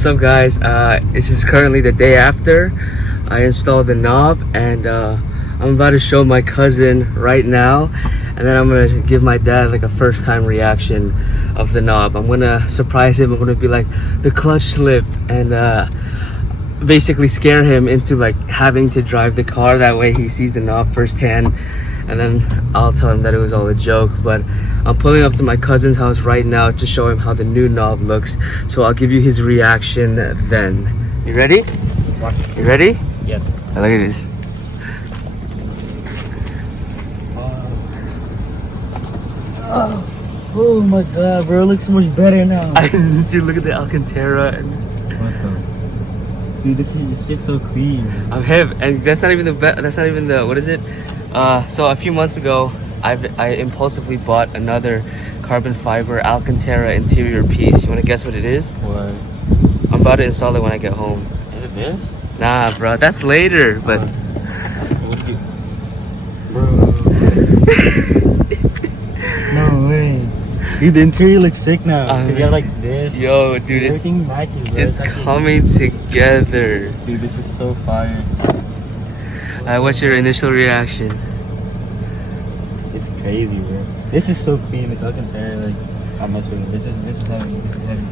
What's up, guys? This is currently the day after I installed the knob, and I'm about to show my cousin right now, and then I'm gonna give my dad like a first time reaction of the knob. I'm gonna surprise him. I'm gonna be like, the clutch slipped, and basically scare him into like having to drive the car. That way he sees the knob firsthand, and then I'll tell him that it was all a joke. But I'm pulling up to my cousin's house right now to show him how the new knob looks, so I'll give you his reaction then. You ready? What? You ready? Yes. Look at this. Oh my god, bro, it looks so much better now. Dude, look at the Alcantara. And What the? Dude, it's just so clean. I'm hip, and that's not even the what is it? So a few months ago, I impulsively bought another carbon fiber Alcantara interior piece. You want to guess what it is? What? I'm about to install it when I get home. Is it this? Nah, bro, that's later. But Bro. No way. Dude, the interior looks sick now. Cause you have like this. Yo, dude, everything matches, bro. it's actually- coming together. Dude, this is so fire. What's your initial reaction? It's crazy, bro. This is so clean. It's Alcantara. Like, I mess with it. This is heavy. This is heavy.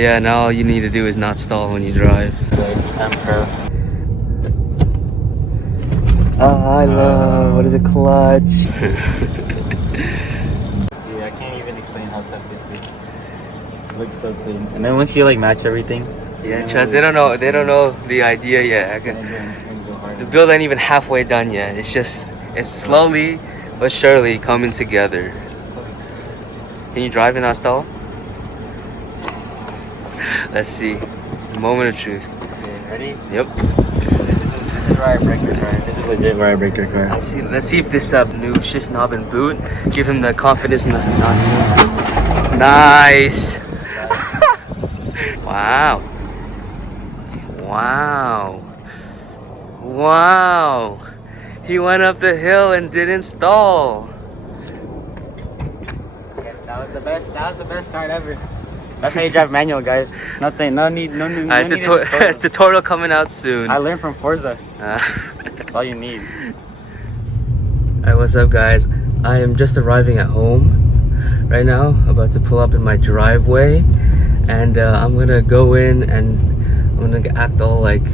Yeah, now all you need to do is not stall when you drive. Like, I'm pro. I love, what is a clutch? Dude, I can't even explain how tough this is. It looks so clean. And then once you like match everything. Yeah, trust, they don't know the idea yet. It's gonna go hard. The build ain't even halfway done yet. It's slowly but surely coming together. Can you drive and not stall? Let's see. It's the moment of truth. Okay, ready? Yep. This is where I break your car. This is legit where I break your car. Let's see if this new shift knob and boot give him the confidence in the nuts. Nice. Wow. Wow. Wow. He went up the hill and didn't stall. That was the best car ever. That's how you drive manual, guys. No need tutorial. Tutorial coming out soon. I learned from Forza. That's all you need. Alright, what's up, guys? I am just arriving at home right now, about to pull up in my driveway, and I'm gonna go in and I'm gonna act all like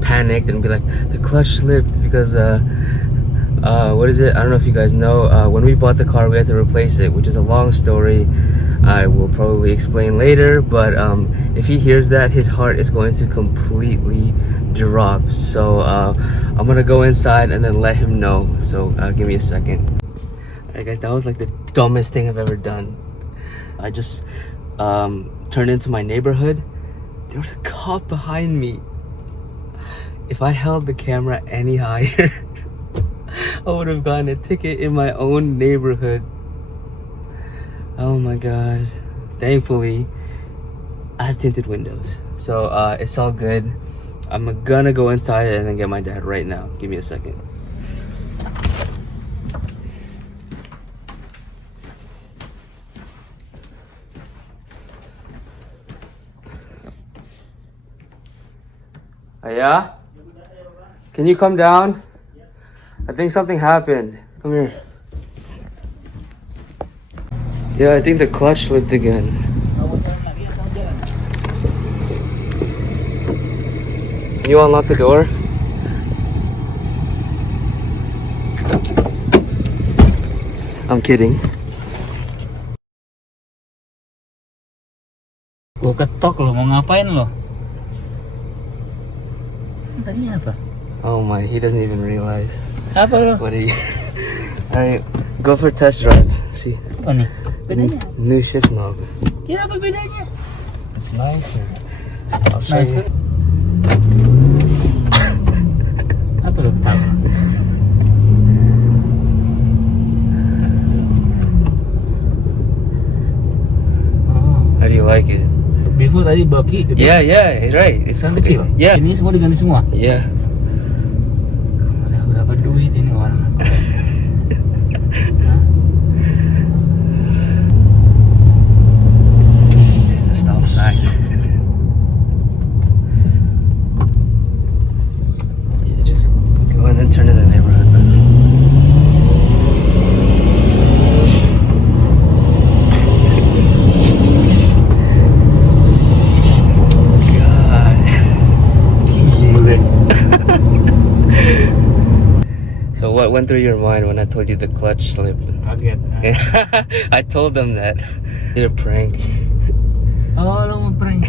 panicked and be like, the clutch slipped, because what is it? I don't know if you guys know, when we bought the car we had to replace it, which is a long story. I will probably explain later, but if he hears that, his heart is going to completely drop. So I'm gonna go inside and then let him know. So give me a second. Alright, guys, that was like the dumbest thing I've ever done. I just turned into my neighborhood. There was a cop behind me. If I held the camera any higher, I would have gotten a ticket in my own neighborhood. Oh my god. Thankfully, I have tinted windows, so it's all good. I'm gonna go inside and then get my dad right now. Give me a second. Yeah? Can you come down? I think something happened. Come here. Yeah, I think the clutch slipped again. Can you unlock the door? I'm kidding. Gua ketok lo, mau ngapain lo? Tadi apa? Oh my, he doesn't even realize. Apa lo? What are you? Alright, go for test drive. See? Apa nih? Bedanya? New shift knob. Ya, apa bedanya? It's nicer. I'll show you. Apa lo ketawa? How do you like it? Before tadi baki gede. Yeah, right. It's Sekarang kecil. Yeah. Ini semua diganti semua. Yeah. Ada berapa duit ini orang? There's a stop sign. went through your mind when I told you the clutch slipped? I'll get that. I told them that. Did a prank. Oh, no, prank.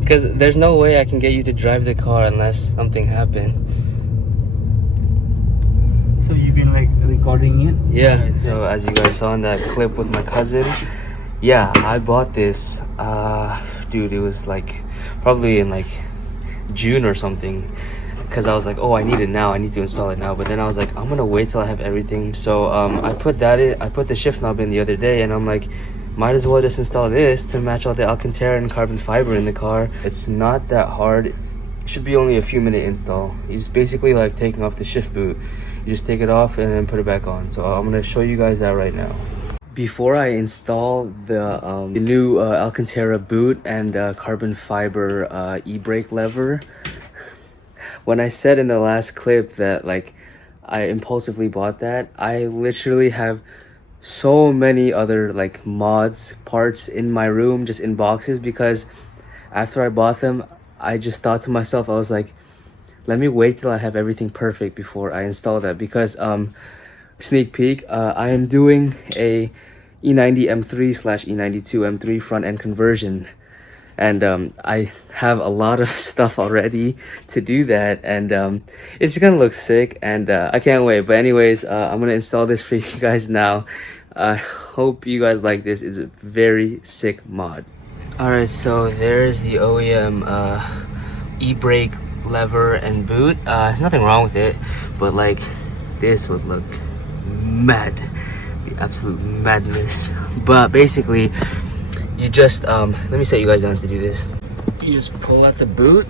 Because there's no way I can get you to drive the car unless something happened. So you've been like recording it? Yeah. Right, So as you guys saw in that clip with my cousin, yeah, I bought this. Dude, it was like probably in like June or something. Because I was like, oh, I need it now. I need to install it now. But then I was like, I'm gonna wait till I have everything. So I put that in. I put the shift knob in the other day, and I'm like, might as well just install this to match all the Alcantara and carbon fiber in the car. It's not that hard. It should be only a few minute install. It's basically like taking off the shift boot. You just take it off and then put it back on. So I'm gonna show you guys that right now. Before I install the new Alcantara boot and carbon fiber e-brake lever, when I said in the last clip that like I impulsively bought that, I literally have so many other like mods parts in my room, just in boxes, because after I bought them, I just thought to myself, I was like, let me wait till I have everything perfect before I install that. Because sneak peek, I am doing a E90 M3 / E92 M3 front end conversion, and I have a lot of stuff already to do that, and it's gonna look sick, and I can't wait. But anyways, I'm gonna install this for you guys now. I hope you guys like this. It's a very sick mod. Alright, so there's the OEM e-brake lever and boot. Nothing wrong with it, but like this would look mad, the absolute madness. But basically, you just let me set you guys down to do this. You just pull out the boot.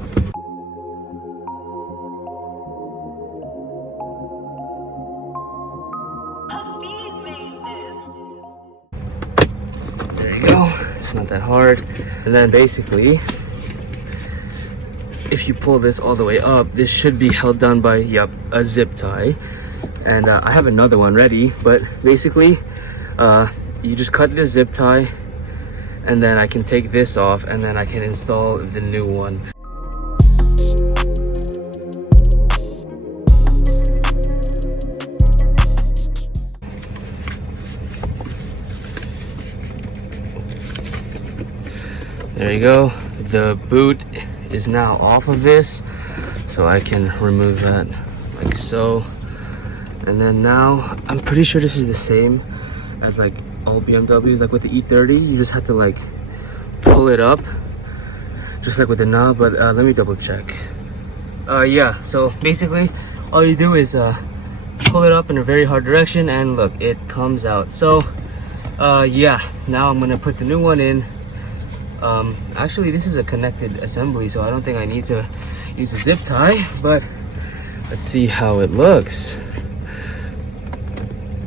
There you go. It's not that hard. And then basically, if you pull this all the way up, this should be held down by, yep, a zip tie. And I have another one ready, but basically, you just cut the zip tie, and then I can take this off, and then I can install the new one. There you go. The boot is now off of this, so I can remove that like so. And then now, I'm pretty sure this is the same as like all BMWs, like with the E30, you just have to like pull it up, just like with the knob, but let me double check. Yeah, so basically, all you do is pull it up in a very hard direction, and look, it comes out. So, yeah, now I'm gonna put the new one in. Actually, this is a connected assembly, so I don't think I need to use a zip tie, but let's see how it looks.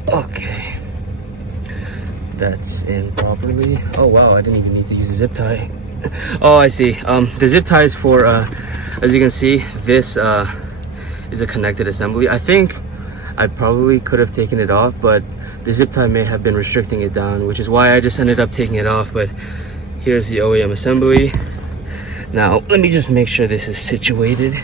Okay, that's in properly. Oh wow, I didn't even need to use a zip tie. Oh, I see. The zip tie is for, as you can see, this is a connected assembly. I think I probably could have taken it off, but the zip tie may have been restricting it down, which is why I just ended up taking it off. But here's the OEM assembly. Now, let me just make sure this is situated.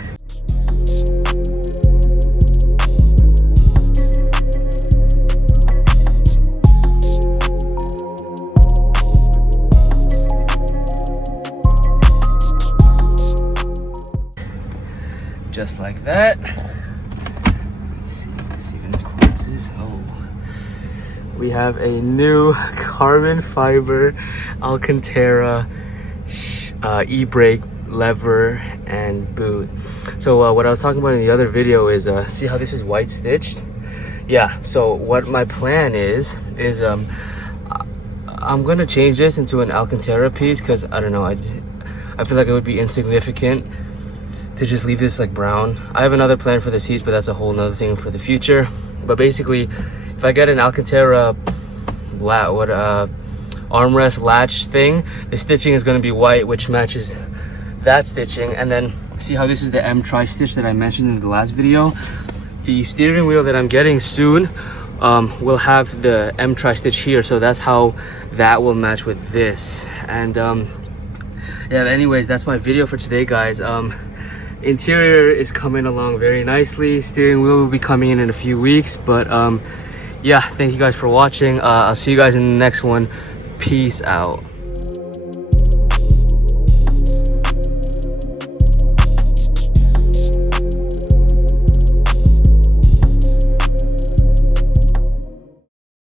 Just like that. Let me see if this even closes. Oh, we have a new carbon fiber Alcantara e-brake lever and boot. So what I was talking about in the other video is see how this is white stitched? Yeah, so what my plan is I'm gonna change this into an Alcantara piece, because I don't know, I feel like it would be insignificant to just leave this like brown. I have another plan for the seats, but that's a whole nother thing for the future. But basically, if I get an Alcantara armrest latch thing, the stitching is going to be white, which matches that stitching. And then see how this is the M tri-stitch that I mentioned in the last video. The steering wheel that I'm getting soon will have the M tri-stitch here, so that's how that will match with this. And yeah, anyways, that's my video for today, guys. Interior is coming along very nicely. Steering wheel will be coming in a few weeks, but yeah, thank you guys for watching. I'll see you guys in the next one. Peace out.